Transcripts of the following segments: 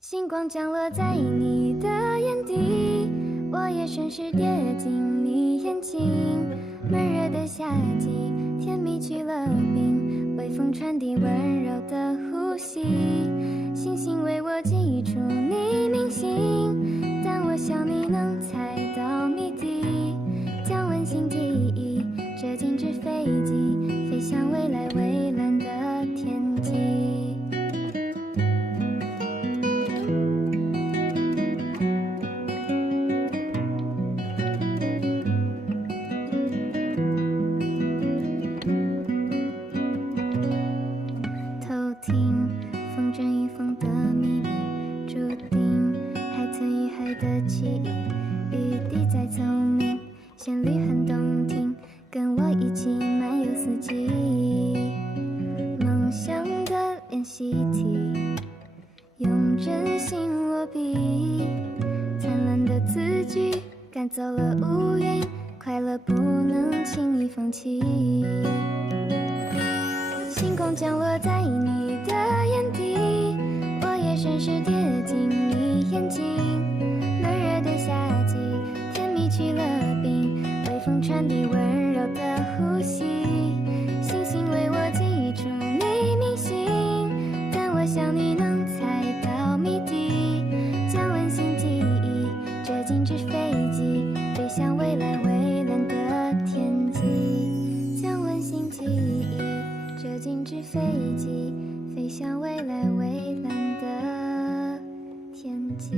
星光降落在你的眼底，我也顺势跌进你眼睛。闷热的夏季，甜蜜去了冰，微风传递温柔的呼吸。星星为我记出你铭心，但我想你能猜到谜底。将温馨记忆折进纸飞机，飞向未来蔚蓝的天际。风筝与风的秘密，注定海豚与海的记忆。雨滴在聪明，旋律很动听，跟我一起漫游四季。梦想的练习题，用真心落笔，灿烂的字句赶走了乌云，快乐不能轻易放弃。星空降落在你的眼底，我也顺势跌进你眼睛。闷热的夏季，甜蜜去了冰，微风传递温柔的呼吸。星星为我记出你铭心，但我想你能猜到谜底。将温馨记忆折进纸飞机，飞向未来蔚蓝的天际。将温馨记忆折进纸飞机，飞向未来蔚蓝的天际。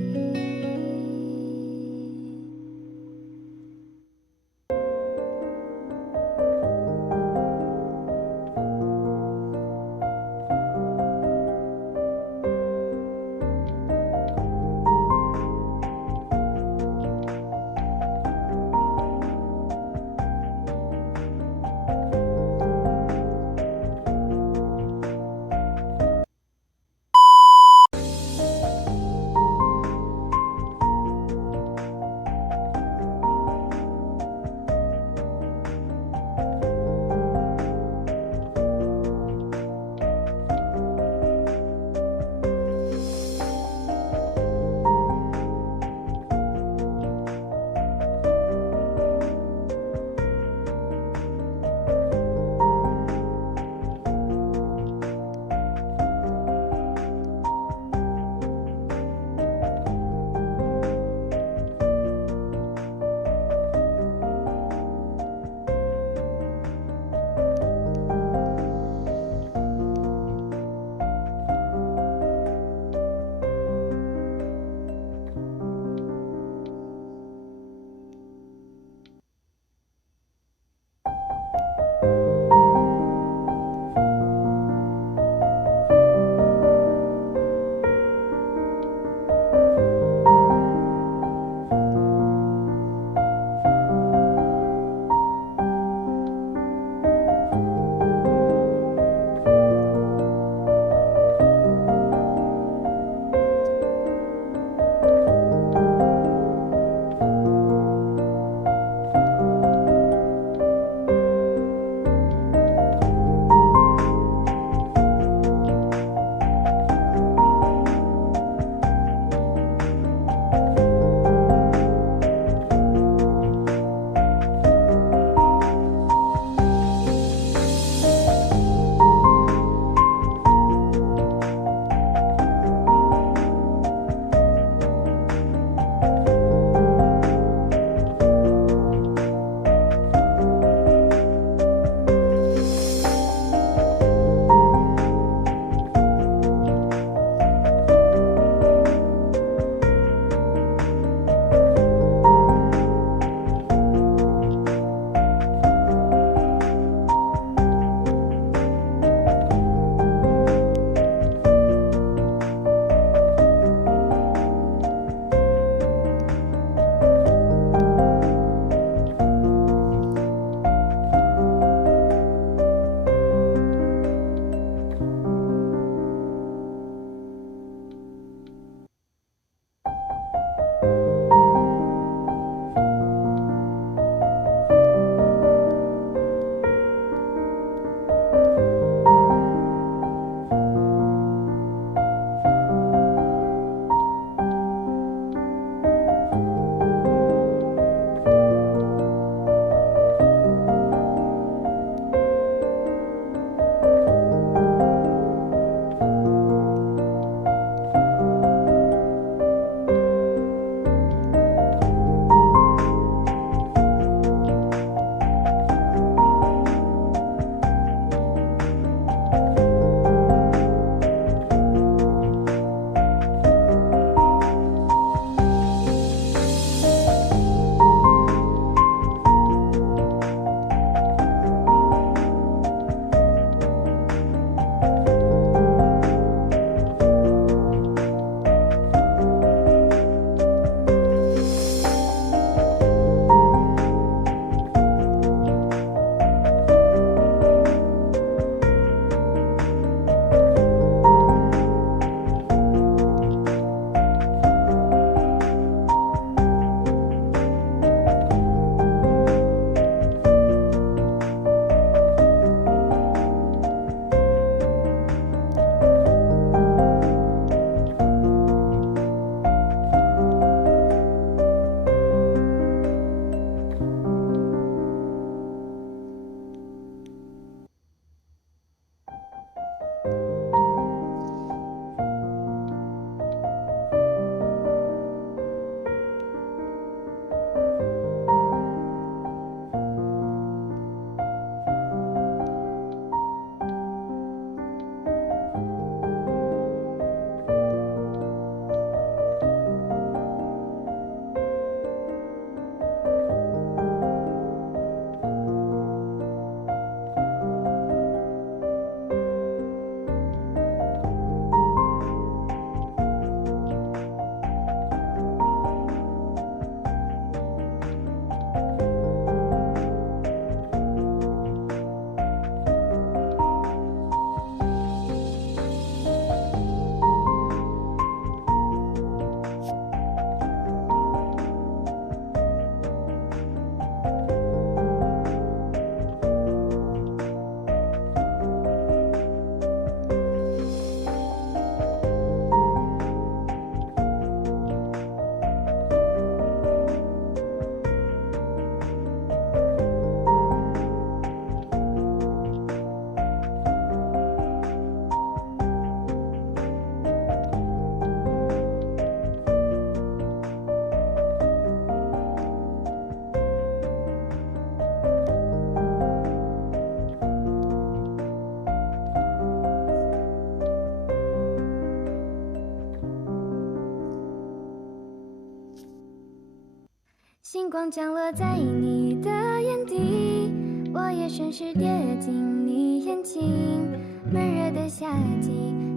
星光降落在你的眼底，我也顺势跌进你眼睛。闷热的夏季，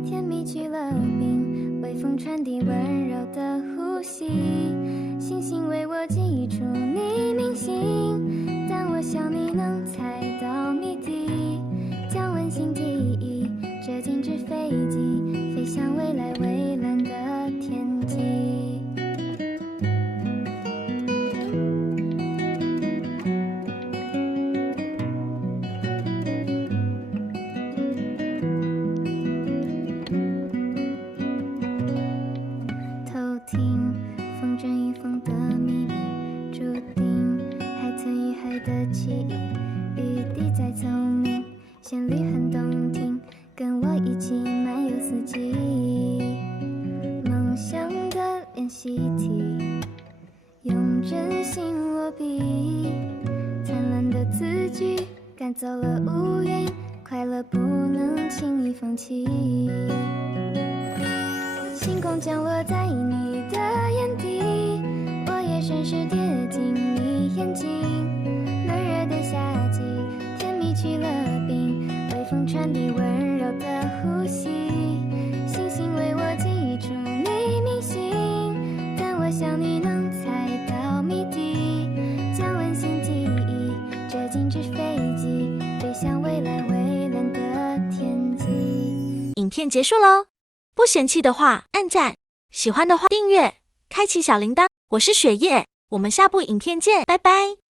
甜蜜去了冰，微风传递温柔的呼吸。星星为我寄出你明信，但我想你能猜到谜底。将温馨记忆折进纸飞机，飞向未来蔚蓝的天际。风筝与风的秘密，注定海豚与海的记忆。雨滴再聪明，旋律很动听，跟我一起漫游四季。梦想的练习题，用真心落笔，灿烂的字句赶走了乌云，快乐不能轻易放弃。星空降落在你的眼底，我也顺势跌进你眼睛。闷热的夏季，甜蜜去了冰，微风传递温柔的呼吸。星星为我寄出你明信，但我想你能猜到谜底。将温馨记忆折进纸飞机，飞向未来蔚蓝的天际。影片结束喽。不嫌弃的话按赞，喜欢的话订阅，开启小铃铛。我是雪夜，我们下部影片见，拜拜。